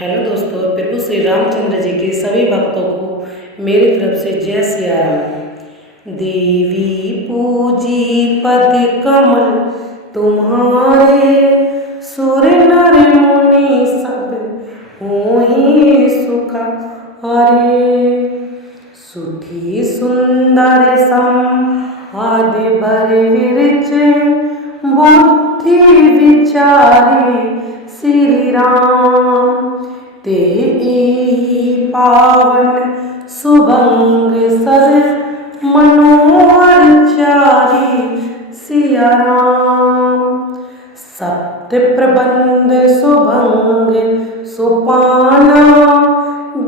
Hello दोस्तों, प्रभु श्री रामचंद्र जी के सभी भक्तों को मेरी तरफ से जय सिया राम। देवी पूजी पद कमल तुम्हारे, सुर नर मुनि सब होहि सुख हरे। सुठी सुंदर सम आदि बर विरच, बुद्धि विचारी श्री राम। तेहि पावन सुभंग सर मनोहर चारी सिया राम। सप्त प्रबंध सुभंग सुपाना,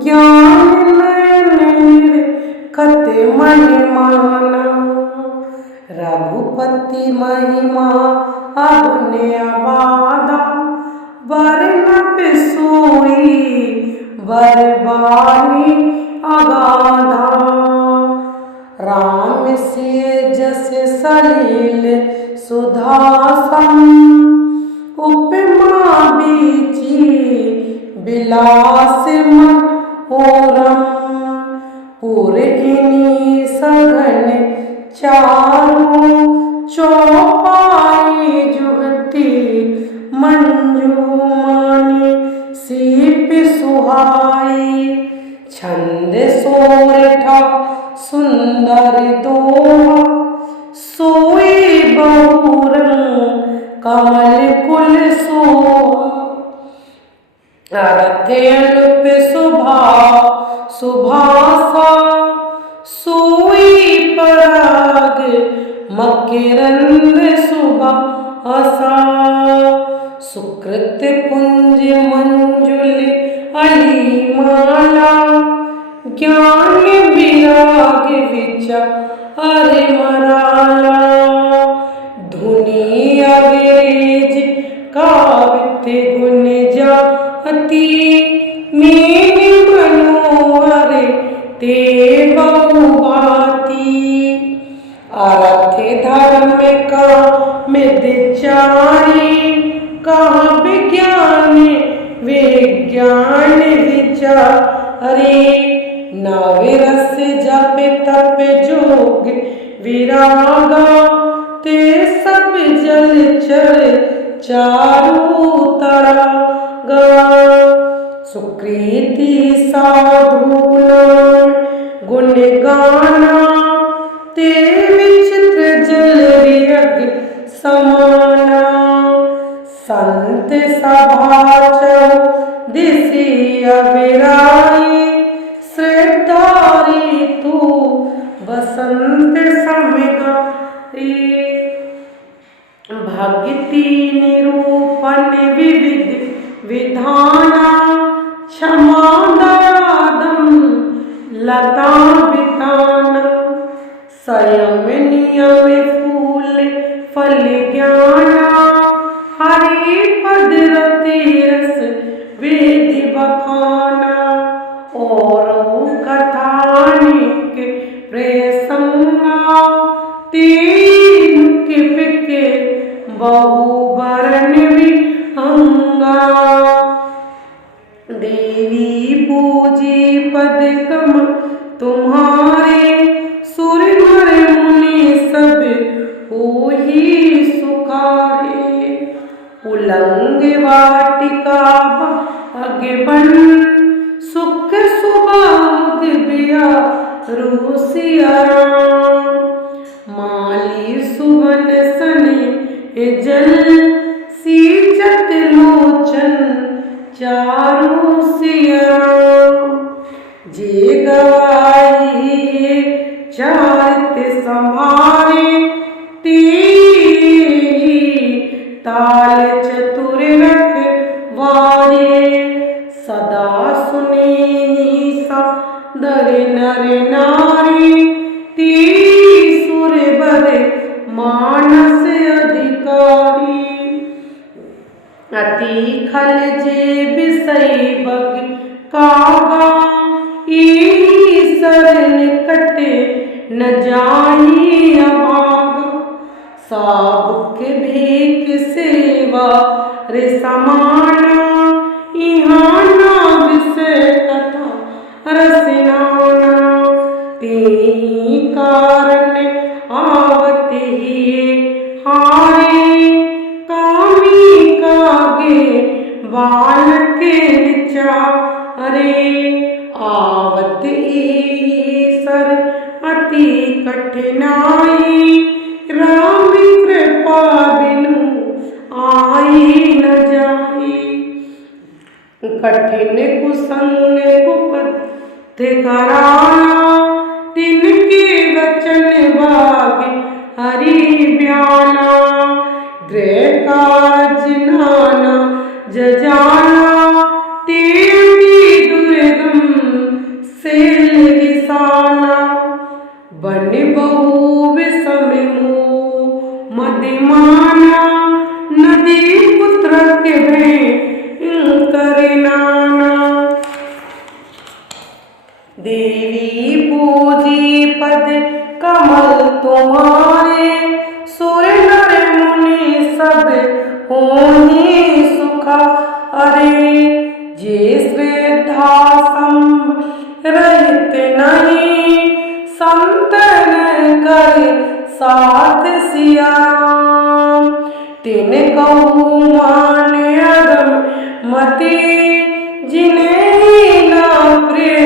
ज्ञान नयन कत महिमाना। रघुपति महिमा अगुण्य अबाधा, वर्णन सोई बरबारी अगाधा। राम से जस सलील सुधासम, उपमा बीची बिलास मनोरम। पुरहिनी सघन चारु, चौपाई जुगति मंजूमानी। सीप सुहाई छंद सोरठा, सुंदर दोहा। सोई बहुरंग कमल कुल सोहा। अरथेलुप सुभासा, सोई पराग मकरंद सुबासा। सुकृत पुंज मंजुल अलीमाला, ज्ञान विराग विचार मराला। धुनि अविरेज काव्य गुण जाति, मीन मनोहर ते बहुभाति। अर्थ धर्म का मिदचारी, कहा विज्ञान विज्ञान विचारे। नवरस जप तप जोग विरागा, ते सब जल चर चारु तरागा। सुकृति साधुना गुण गाना, ते विचित्र जल विरग समाना। संत सभा दिशि अविराई, श्रद्धारी तू बसंत समगाई। भक्ति निरूपण विविध विधाना, क्षमा दयादम लता बिताना। संयम नियम फूल फल ज्ञाना, हरि पद रति रस वेद बखाना। और कथानिक प्रसंगा, तीन के पिके बहुवर्ण विहंगा। देवी पूजी पद कमल तुम्हारे, सुर नर मुनि सब होहि सुखारे। उलंग वाटिका अगबन, सुख सुभाग बिहारु सिया राम। माली सुवन सने जल, सींचत लोचन चारु सिया राम। जे गवाई चारित संभारे, ताल चतुर रखवारे। सदा सुनी सादर नर नारी, सुर बर मानस अधिकारी। अति खल जे विषय बग कागा, शरण कटे न जाई अभागा। साबुक भीख सेवा रे समाना, इहाँ ना के विचारे, आवत ईसर अति कठिनाई, राम कृपा बिनु आई न जाई। कठिन कुसंग कुपथ कराना, तिनके वचन भाग्य हरि ब्याना। गृह काज नाना जजाना, तेरी दुर्गम सेल विसाना। बन बहु विषम मोह मदिमाना, नदी पुत्र के करनाना। देवी पूजी पद कमल तुम्हारे, सुर नर मुनि सब होनी सुखा। अरे जे श्रद्धा संभ रहित नहीं, संतन कर साथ सिया राम। तिन कहु मान अगम मति, जिन्हें ना प्रिय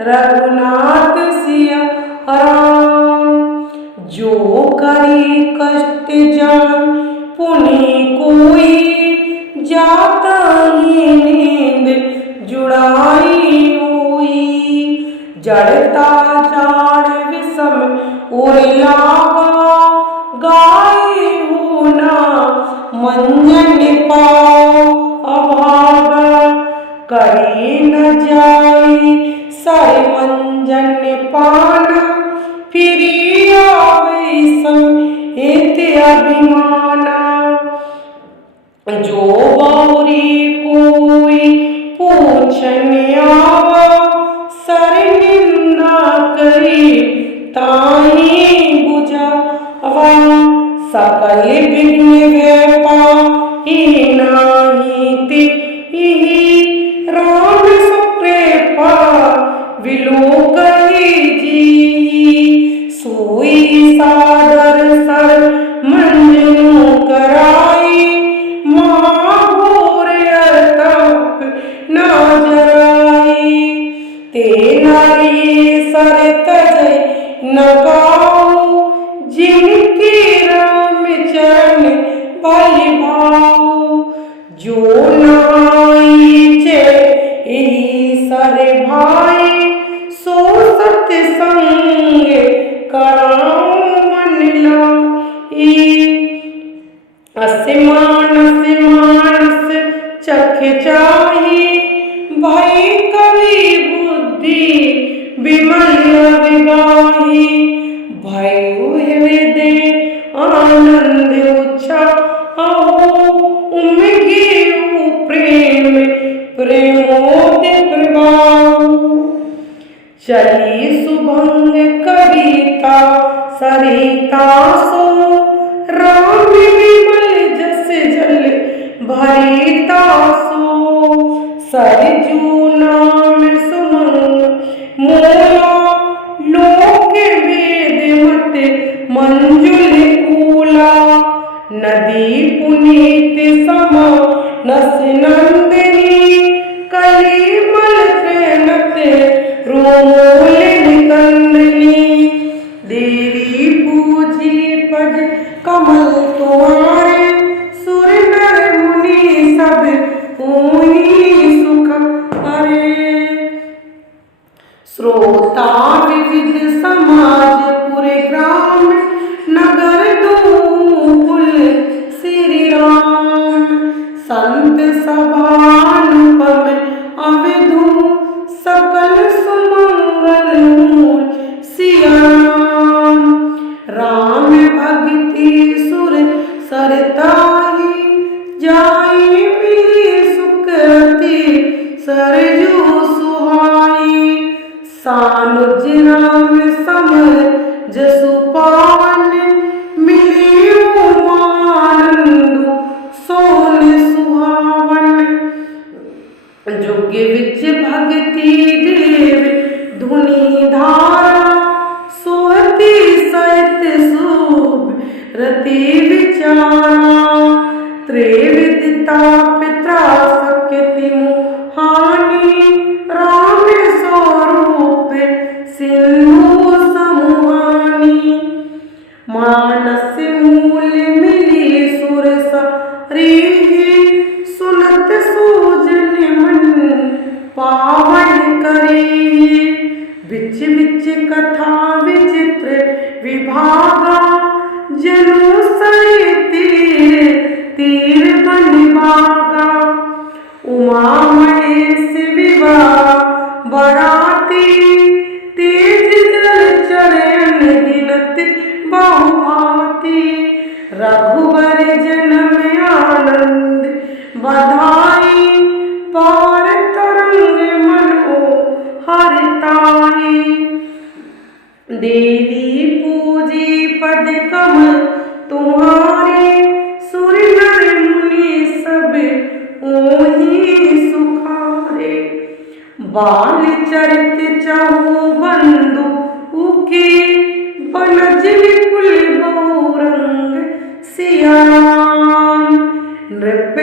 रघुनाथ सिया राम। जो करी कष्ट जान पुनि कोई, जाता ही नींद जुड़ाई हुई। जड़ता जाड़ विषम उर लागा, गाय होना मंजन पाओ अभागा। करी न जाई सर मंजन पाना, फिरी आवे सम हित अभिमाना। जो बाउरी कोई पूछन आवा, सर निंदा करी ताही बुझावा। सकल विघ्न व्यापाही नाही तिहि, राम सुकृपा विलोकहि जी। सोई सादर सर मंजनु कराई, महाघोर तप न जराई। ते नारी सर तजै न गाओ, जिनके राम चरण भलि भाऊ। जो नाई चे एहि सर भाई, सो सत्संग कराओ मन लाई। अस मानस चख चाही, भई कवि बुद्धि विमल अविगाही। भयो हृदय आनंद उछाओ, उमगे प्रेम प्रेमोद प्रभाव। चली सुभंग कविता सरिता सो, राम विमल जस जल भरिता सो। सरजू नाम सुमंग मोला, लोक वेद मत मंजुल कूला। नदी पुनीत समा नस नंदिनी, कलिमल फेनत रोमूल निकंदनी। देवी पूजी पद कमल तुम्हारे, सुर नर मुनि सब होई सुख हरे। श्रोता विविध समाज पूरे ग्राम, नगर दूकुल श्री राम। संत सभानुपम अविधु, सकल सुमंगल मूल सिया राम। राम भक्ति सुर सरताही, जाई मिली सुकृति सरजू सुहाई। सानुज राम समर जसु पावन, मिली उमानंदु सोन सुहावन। जुग विच भक्ति देव धुनि धारा, सोहती सहित शुभ रति विचारा। त्रिविधता पिता शक्ति पावन करी। बिच बिच कथा विचित्र विभागा, जनु सई तीर तीर बन भागा। उमा महेश विवाह बराती, तेज जल चढ़े अनगिनत बहुभांति। रघुबर जन्म आनंद बधाई, पार तरंग मनोहर ताई। देवी पूजी पद कमल तुम्हारे, सुर नर मुनि सब ओहि सुखारे। बाल चरित चहु बंधु उके, बनज विपुल बहुरंग सिया राम। नृप